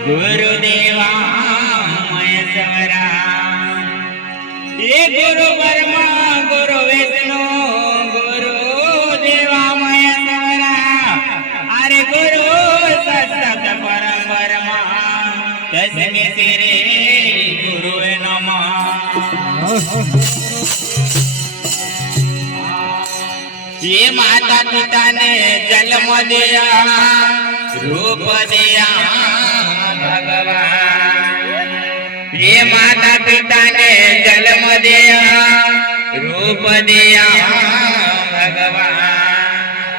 गुरुदेवा महेश्वरा ये गुरु ब्रह्मा गुरु विष्णु गुरु देवा महेश्वरा अरे गुरु सत्सत परम ब्रह्मा तस्मै श्री गुरुवे नमः। ये माता पिता ने जन्म दिया रूप दिया भगवान, ये माता पिता ने जन्म दिया रूप दिया भगवान,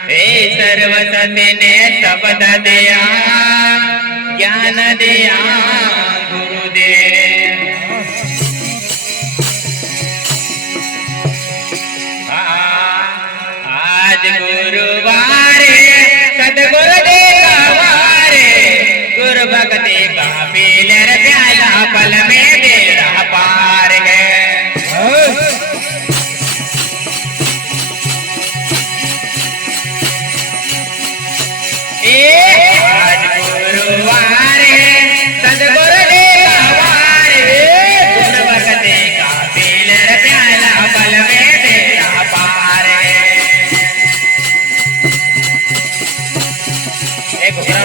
हे सर्वसती ने शब्द दिया ज्ञान दिया गुरुदेव। आज गुरुवार सदगुरुदेव गुरु भक्ति का पीलर प्याला पल में बेड़ा पार है। आज गुरुवार सदगुरुदेव गुरु भक्ति का पीलर प्याला पल में बेड़ा पार है। एक गुरु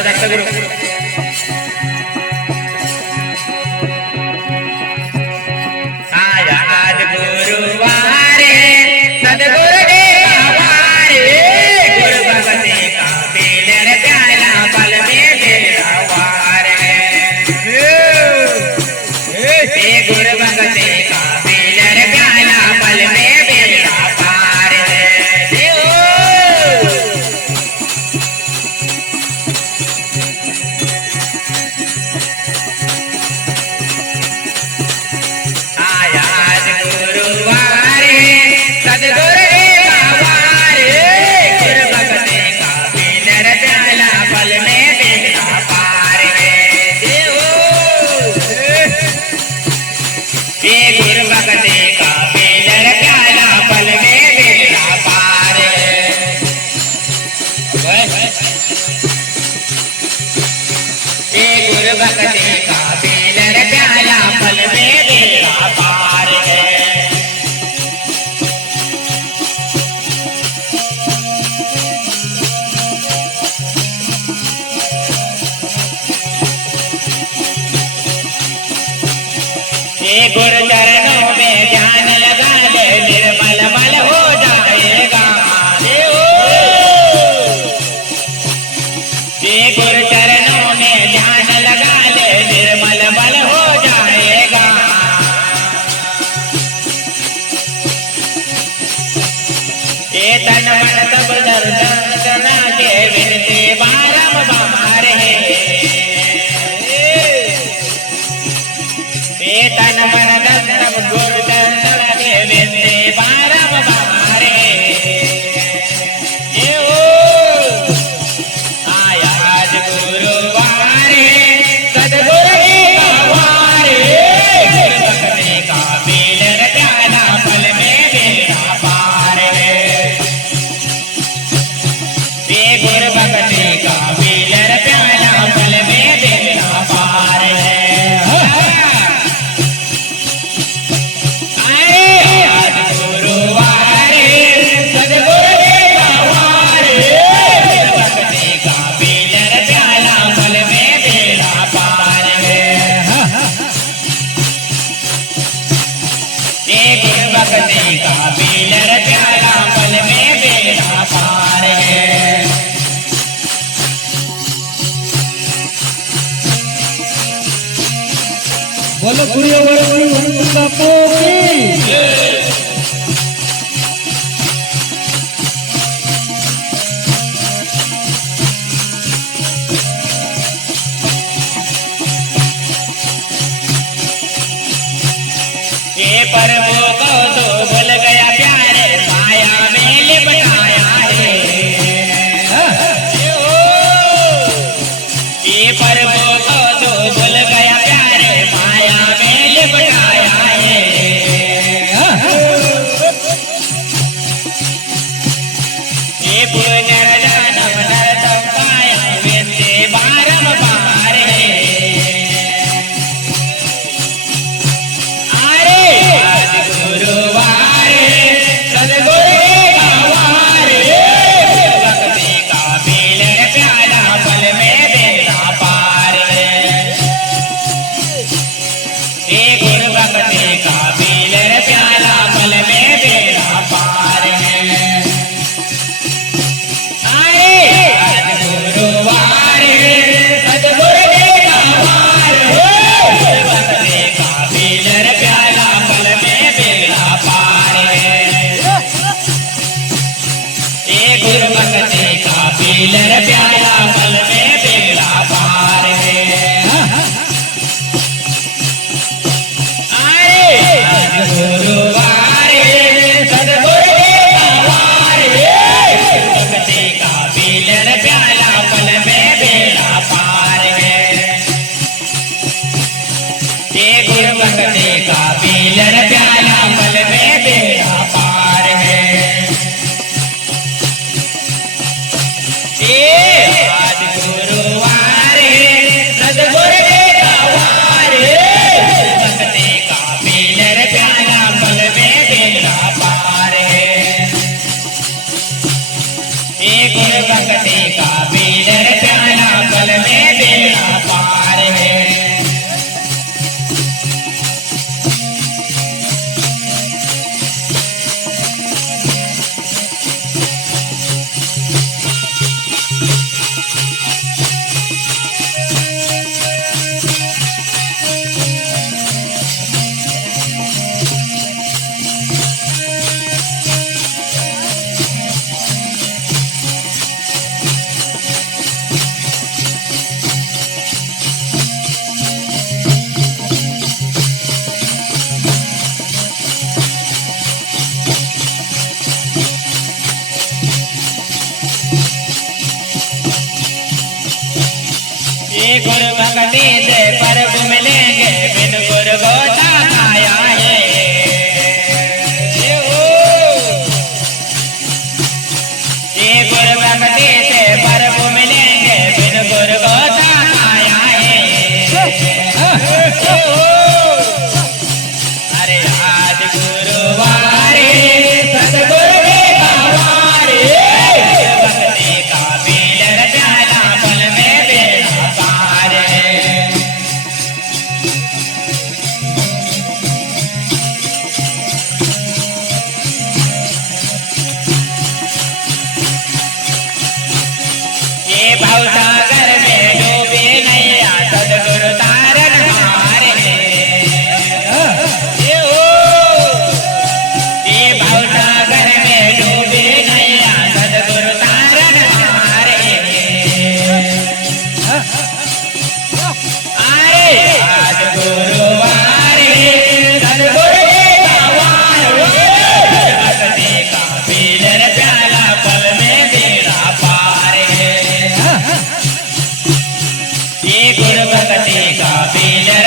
गुरु चरणों में ध्यान लगा ले निर्मल मल हो जाएगा। ये गुरु चरणों में ध्यान लगा ले निर्मल मल हो जाएगा। ये तन मन सब दर्शन के विनती बारंबार है। तन मन दर्शन गुरु दर्शन के विनती बारंबार है। आया आज गुरुवार सदगुरुदेव भक्ति का पीलर प्याला पल में बेड़ा पार है। ये गुरु भक्ति का पीलर प्याला पल में बेड़ा पार है। बोलो सूर्यवर्ती बापू की ये प्रभु को तो भूल गया प्यारे माया में लिपटाया है। ये प्रभु को तो भूल गया प्यारे माया में लिपटाया है। ये पुनर्जन्म नरक पाया विनती बारंबार है। ये गुरु भक्ति से प्रभु मिलेंगे बिन गुरु गोता खाया है ये गुरु भक्ति से प्रभु मिलेंगे बिन गुरु गोता खाया है अरे आज गुरुवार सतगुरु के बावार भक्ति का पीलर प्याला पल में बेड़ा पार ये भवसागर में डूबे नैया सतगुरु तारन हार ये भवसागर में डूबे नैया सतगुरु तारन हार अरे आज गुरुवार सतगुरु के बावार भक्ति का पीलर प्याला पल में बेड़ा पार ये गुरु भक्ति का पीलर